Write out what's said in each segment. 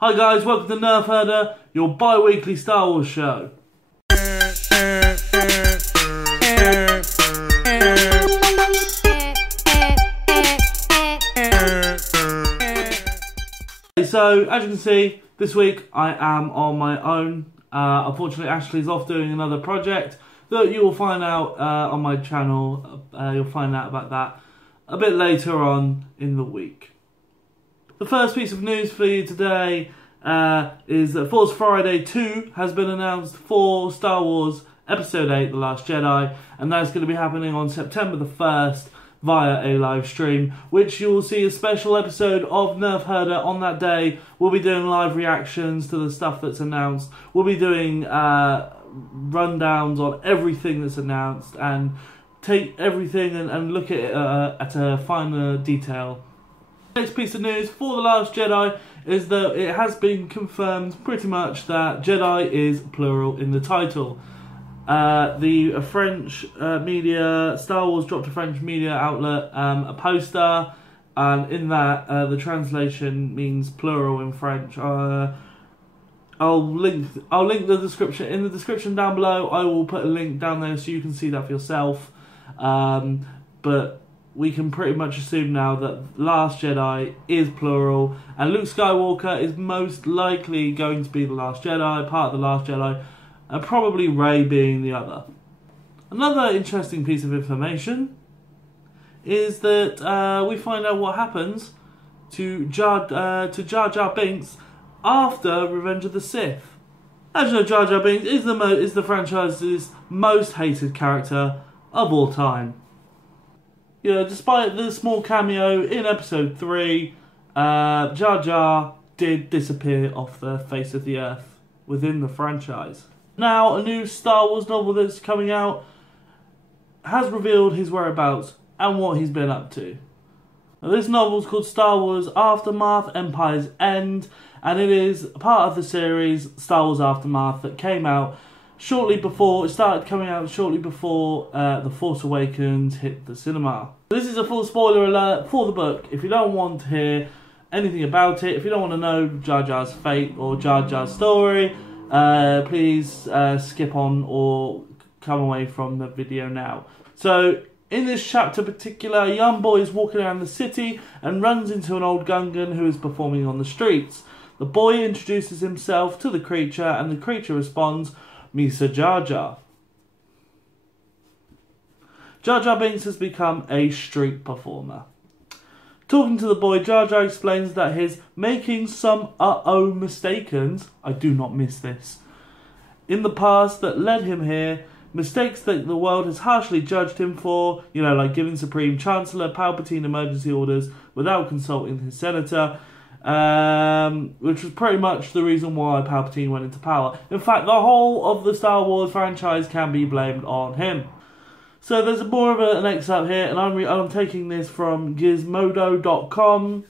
Hi guys, welcome to Nerfherder, your bi-weekly Star Wars show. So, as you can see, this week I am on my own. Unfortunately, Ashley's off doing another project that you will find out on my channel. You'll find out about that a bit later on in the week. The first piece of news for you today is that Force Friday 2 has been announced for Star Wars Episode 8, The Last Jedi, and that's going to be happening on September the 1st via a live stream, which you will see a special episode of Nerfherder on that day. We'll be doing live reactions to the stuff that's announced. We'll be doing rundowns on everything that's announced and take everything and look at it at a finer detail. Next piece of news for The Last Jedi is that it has been confirmed pretty much that Jedi is plural in the title. The French media, Star Wars dropped a French media outlet a poster, and in that the translation means plural in French. I'll link the description in the description down below. I will put a link down there so you can see that for yourself. But we can pretty much assume now that Last Jedi is plural, and Luke Skywalker is most likely going to be the Last Jedi, part of the Last Jedi, and probably Rey being the other. Another interesting piece of information is that we find out what happens to Jar Jar Binks after Revenge of the Sith. As you know, Jar Jar Binks is the franchise's most hated character of all time. You know, despite the small cameo in Episode 3, Jar Jar did disappear off the face of the earth within the franchise. Now, a new Star Wars novel that's coming out has revealed his whereabouts and what he's been up to. Now, this novel is called Star Wars Aftermath: Empire's End, and it is part of the series Star Wars Aftermath that came out shortly before, it started coming out shortly before The Force Awakens hit the cinema. This is a full spoiler alert for the book. If you don't want to hear anything about it, if you don't want to know Jar Jar's fate or Jar Jar's story, please skip on or come away from the video now. So, in this chapter particular, a young boy is walking around the city and runs into an old Gungan who is performing on the streets. The boy introduces himself to the creature, and the creature responds, "Misa Jar Jar." Jar Jar Binks has become a street performer. Talking to the boy, Jar Jar explains that his making some mistakes, I do not miss this, in the past that led him here, mistakes that the world has harshly judged him for, you know, like giving Supreme Chancellor Palpatine emergency orders without consulting his senator, which was pretty much the reason why Palpatine went into power. In fact, the whole of the Star Wars franchise can be blamed on him. So there's more of an excerpt here, and I'm taking this from Gizmodo.com.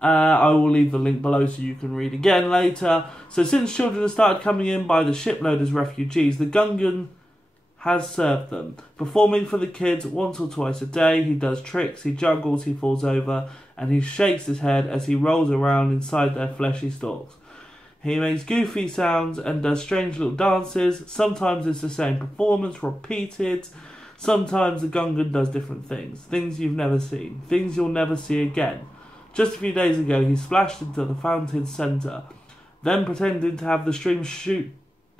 I will leave the link below so you can read again later. So since children have started coming in by the shipload as refugees, the Gungan has served them. Performing for the kids once or twice a day, he does tricks, he juggles, he falls over, and he shakes his head as he rolls around inside their fleshy stalks. He makes goofy sounds and does strange little dances. Sometimes it's the same performance, repeated. Sometimes the Gungan does different things. Things you've never seen. Things you'll never see again. Just a few days ago, he splashed into the fountain's centre. Then, pretending to have the stream shoot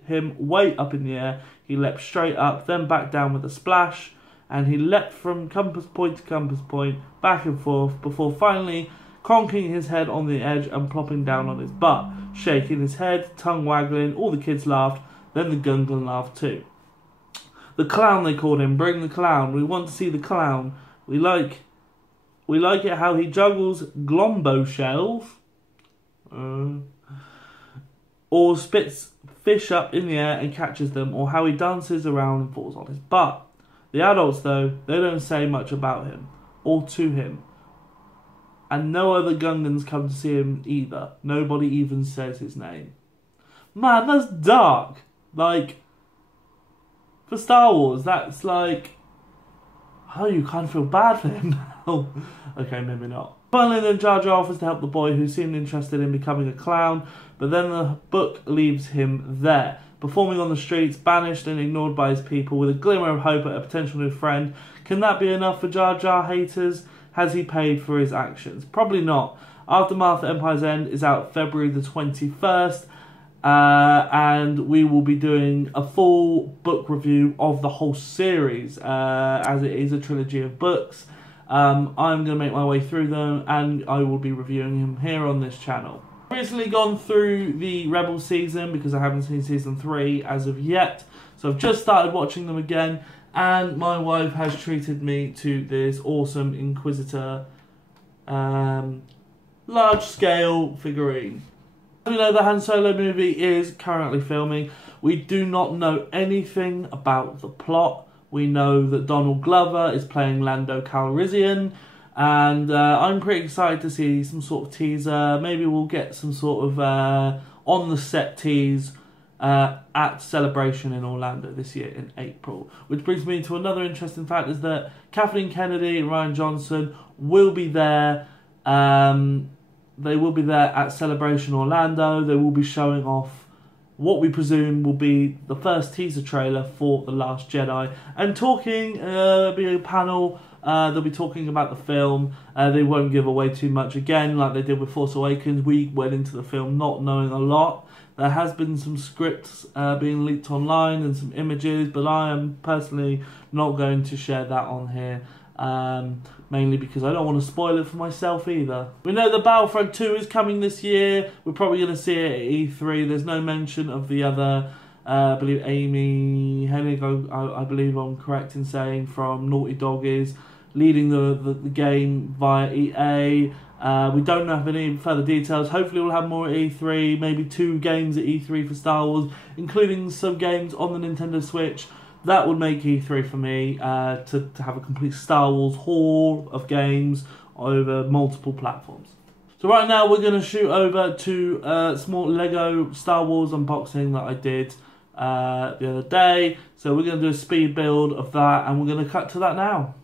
him way up in the air, he leapt straight up, then back down with a splash, and he leapt from compass point to compass point, back and forth, before finally conking his head on the edge and plopping down on his butt, shaking his head, tongue waggling. All the kids laughed, then the Gungan laughed too. The clown, they called him. Bring the clown. We want to see the clown. We like it how he juggles glombo shells, or spits fish up in the air and catches them, or how he dances around and falls on his butt. The adults, though, they don't say much about him, or to him. And no other Gungans come to see him either. Nobody even says his name. Man, that's dark. Like, for Star Wars, that's like, oh, you kind of feel bad for him now. Okay, maybe not. Finally then, Jar Jar offers to help the boy who seemed interested in becoming a clown, but then the book leaves him there, performing on the streets, banished and ignored by his people, with a glimmer of hope at a potential new friend. Can that be enough for Jar Jar haters? Has he paid for his actions? Probably not. Aftermath: Empire's End is out February the 21st, and we will be doing a full book review of the whole series, as it is a trilogy of books. I'm going to make my way through them, and I will be reviewing them here on this channel. I've recently gone through the Rebel season because I haven't seen season 3 as of yet, so I've just started watching them again, and my wife has treated me to this awesome Inquisitor large-scale figurine. We know the Han Solo movie is currently filming. We do not know anything about the plot. We know that Donald Glover is playing Lando Calrissian, and I'm pretty excited to see some sort of teaser. Maybe we'll get some sort of on-the-set tease at Celebration in Orlando this year in April. Which brings me to another interesting fact, is that Kathleen Kennedy and Rian Johnson will be there. They will be there at Celebration Orlando. They will be showing off what we presume will be the first teaser trailer for The Last Jedi. And talking, there'll be a panel, they'll be talking about the film. They won't give away too much again, like they did with Force Awakens. We went into the film not knowing a lot. There has been some scripts being leaked online and some images, but I am personally not going to share that on here. Mainly because I don't want to spoil it for myself either. We know that Battlefront 2 is coming this year. We're probably going to see it at E3. There's no mention of the other, I believe Amy Hennig, I believe I'm correct in saying, from Naughty Dog is leading the game via EA. We don't have any further details. Hopefully we'll have more at E3, maybe 2 games at E3 for Star Wars, including some games on the Nintendo Switch. That would make E3 for me, to have a complete Star Wars haul of games over multiple platforms. So right now we're going to shoot over to a small Lego Star Wars unboxing that I did the other day. So we're going to do a speed build of that, and we're going to cut to that now.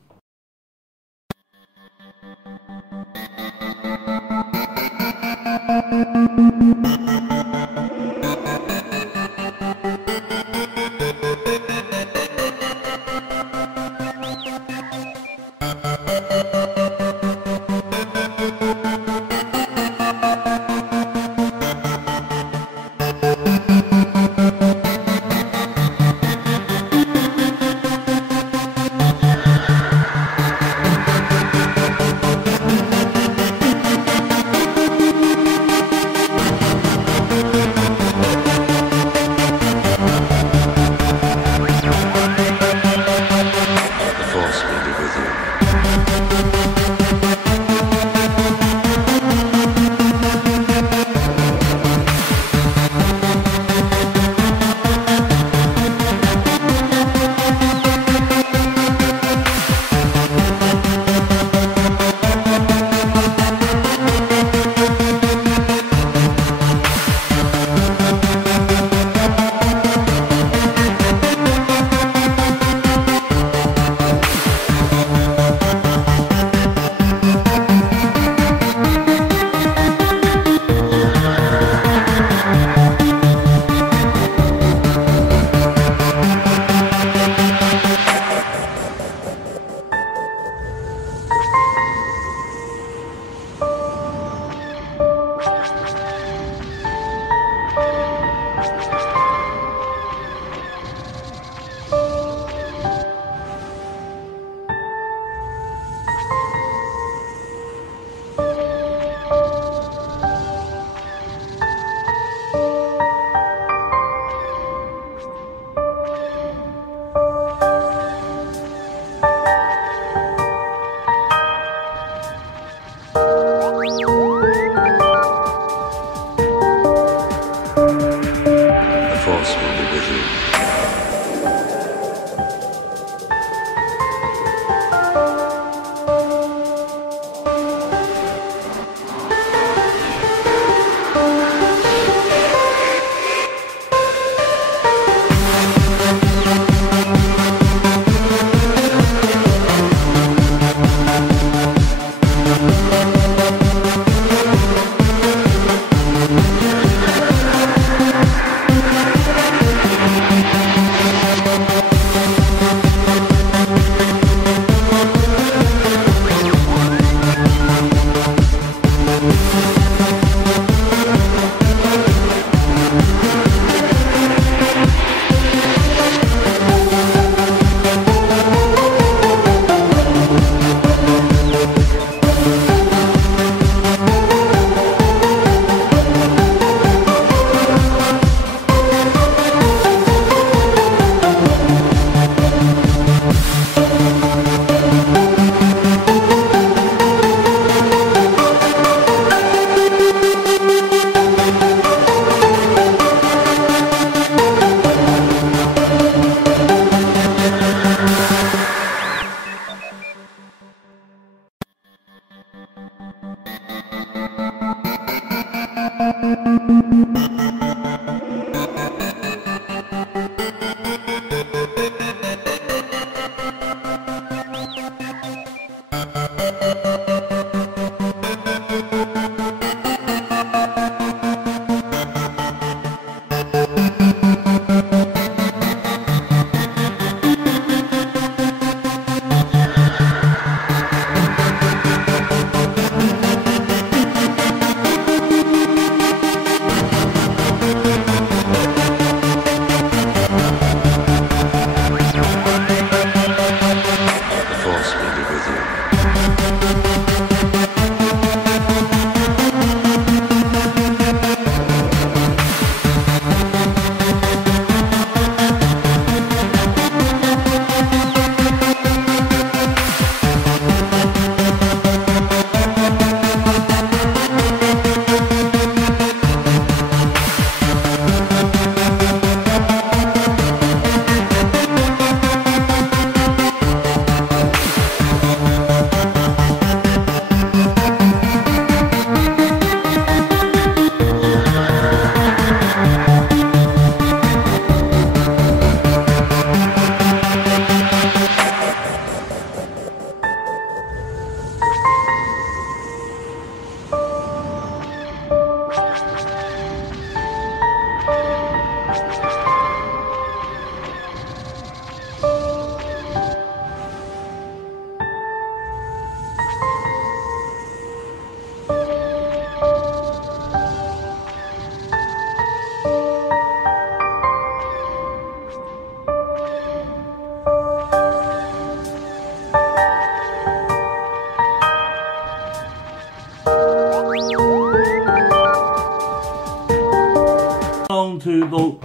On to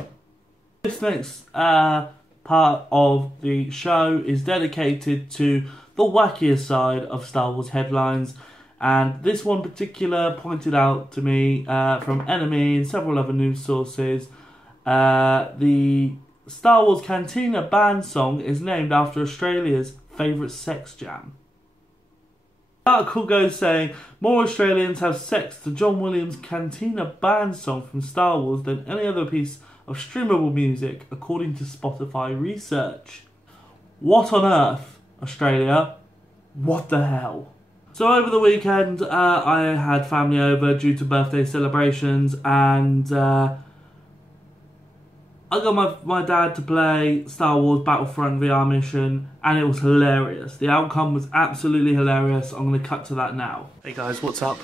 this next part of the show is dedicated to the wackier side of Star Wars headlines, and this one particular pointed out to me from Enemy and several other news sources. The Star Wars Cantina band song is named after Australia's favourite sex jam. The article goes saying more Australians have sex to John Williams' Cantina band song from Star Wars than any other piece of streamable music, according to Spotify research. What on earth, Australia? What the hell? So over the weekend, I had family over due to birthday celebrations, and I got my dad to play Star Wars Battlefront VR mission, and it was hilarious. The outcome was absolutely hilarious. I'm going to cut to that now. Hey guys, what's up?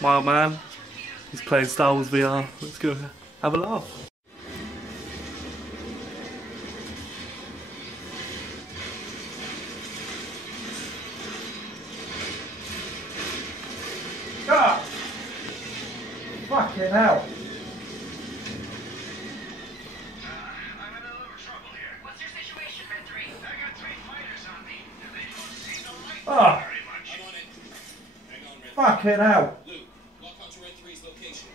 My old man, he's playing Star Wars VR. Let's go have a laugh. Ah! Fucking hell. Oh, fucking hell. Luke, lock onto Red 3's location.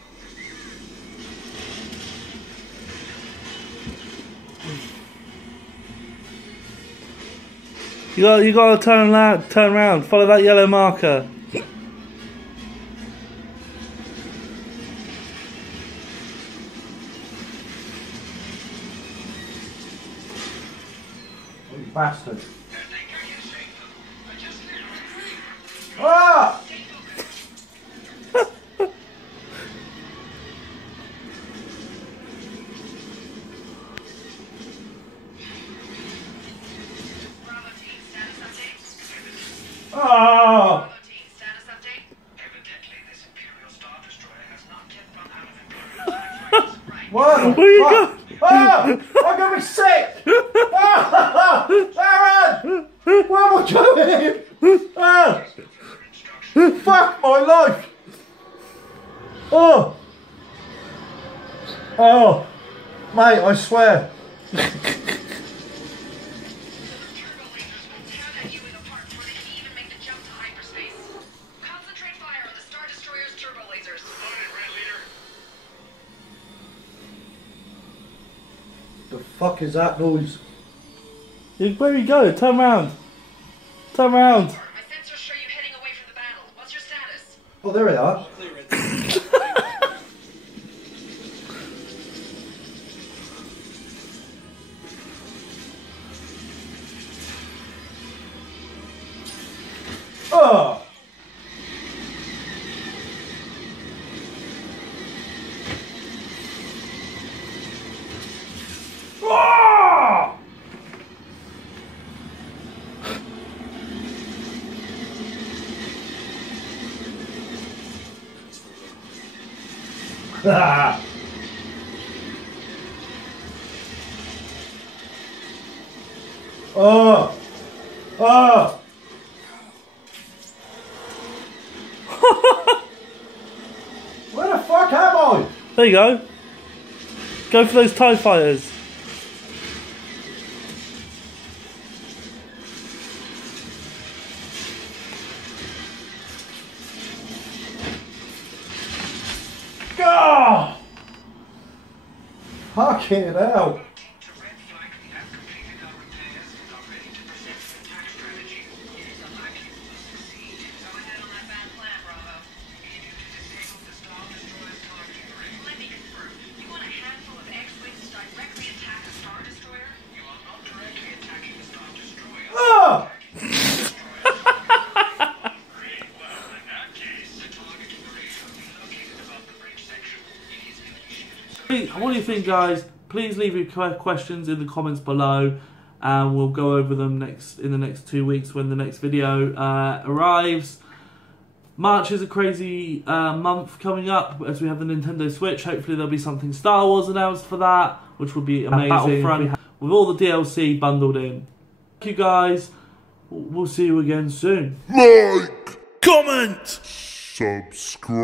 You got to turn around, follow that yellow marker. Oh, you bastard. Ah! Oh! Status update. Evidently, this Imperial Star Destroyer has not yet run out of Imperial time. What? Where you go? Oh! I'm gonna be sick! Ah! Aaron! Where am I going? Ah! Fuck my life! Oh! Oh! Mate, I swear. The fuck is that noise? Where you go? Turn around. Turn around. My sensors show you heading away from the battle. What's your status? Oh, there they are. Oh! Oh! Where the fuck am I? There you go. Go for those TIE fighters. Go! Fucking hell. To red flag, we have completed our repairs and are ready to present the attack strategy. It is unlikely we will succeed. Go ahead on that bad plan, Bravo. We need you to disable the Star Destroyer's targeting ring. Let me confirm. You want a handful of X-Wings to directly attack a Star Destroyer? You are not directly attacking the Star Destroyer. Oh! Great. Well, in that case, the targeting ring will be located above the bridge section. It is initiated. What do you think, guys? Please leave your questions in the comments below, and we'll go over them in the next 2 weeks when the next video arrives. March is a crazy month coming up as we have the Nintendo Switch. Hopefully there'll be something Star Wars announced for that, which will be amazing. Battlefront with all the DLC bundled in. Thank you guys. We'll see you again soon. Like, comment, subscribe.